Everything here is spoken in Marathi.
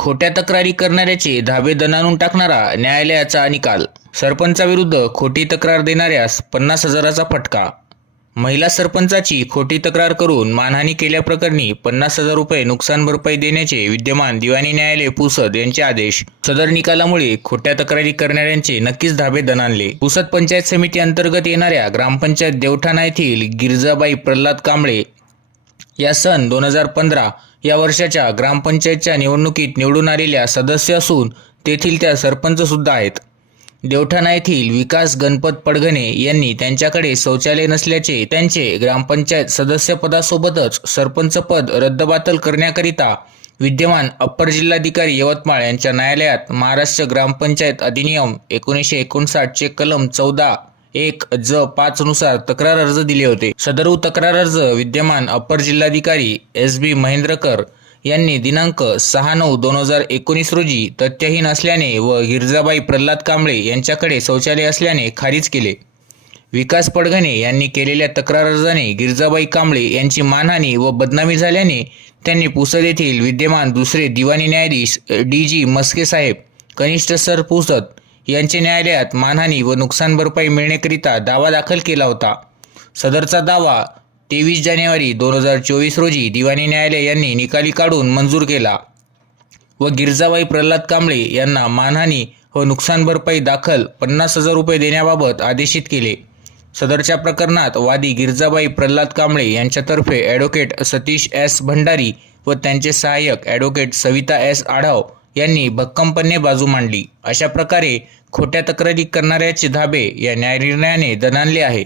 खोट्या तक्रारी करणाऱ्याचे धाबे दणानून टाकणारा न्यायालयाचा निकाल. सरपंचाविरुद्ध खोटी तक्रार देणाऱ्यास पन्नास हजाराचा फटका. महिला सरपंचाची खोटी तक्रार करून मानहानी केल्याप्रकरणी पन्नास हजार रुपये नुकसान भरपाई देण्याचे विद्यमान दिवाणी न्यायालय पुसद यांचे आदेश. सदर निकालामुळे खोट्या तक्रारी करणाऱ्यांचे नक्कीच धाबे दणानले पुसद पंचायत समिती अंतर्गत येणाऱ्या ग्रामपंचायत देवठाणा येथील गिरजाबाई प्रल्हाद कांबळे या सन दोन हजार पंधरा या वर्षाच्या ग्रामपंचायतच्या निवडणुकीत निवडून आलेल्या सदस्य असून तेथील त्या सरपंचसुद्धा आहेत. देवठाणा येथील विकास गणपत पडघणे यांनी त्यांच्याकडे शौचालय नसल्याचे त्यांचे ग्रामपंचायत सदस्यपदासोबतच सरपंच पद रद्दबातल करण्याकरिता विद्यमान अप्पर जिल्हाधिकारी यवतमाळ यांच्या न्यायालयात महाराष्ट्र ग्रामपंचायत अधिनियम एकोणीसशे एकोणसाठचे कलम चौदा एक ज पाच नुसार तक्रार अर्ज दिले होते. सदरू तक्रार अर्ज विद्यमान अपर जिल्हाधिकारी एस बी महेंद्रकर यांनी दिनांक सहा नऊ दोन हजार एकोणीस रोजी तथ्यहीन असल्याने व गिरजाबाई प्रल्हाद कांबळे यांच्याकडे शौचालय असल्याने खारिज केले. विकास पडघणे यांनी केलेल्या तक्रार अर्जाने गिरजाबाई कांबळे यांची मानहानी व बदनामी झाल्याने त्यांनी पुसद येथील विद्यमान दुसरे दिवाणी न्यायाधीश डी जी मस्के साहेब कनिष्ठ सर पुसद यांचे न्यायालयात मानहानी व नुकसान भरपाई मिळण्याकरिता दावा दाखल केला होता. सदरचा दावा तेवीस जानेवारी दोन हजार चोवीस रोजी दिवाणी न्यायालय यांनी निकाली काढून मंजूर केला व गिरजाबाई प्रल्हाद कांबळे यांना मानहानी व नुकसान भरपाई दाखल पन्नास हजार रुपये देण्याबाबत आदेशित केले. सदरच्या प्रकरणात वादी गिरजाबाई प्रल्हाद कांबळे यांच्यातर्फे ॲडव्होकेट सतीश एस भंडारी व त्यांचे सहाय्यक ॲडव्होकेट सविता एस आढाव यांनी भक्कमपणे बाजू मांडली. अशा प्रकारे खोट्या तक्रारी करणाऱ्याचे धाबे या न्यायनिर्णयाने दणाणले आहे.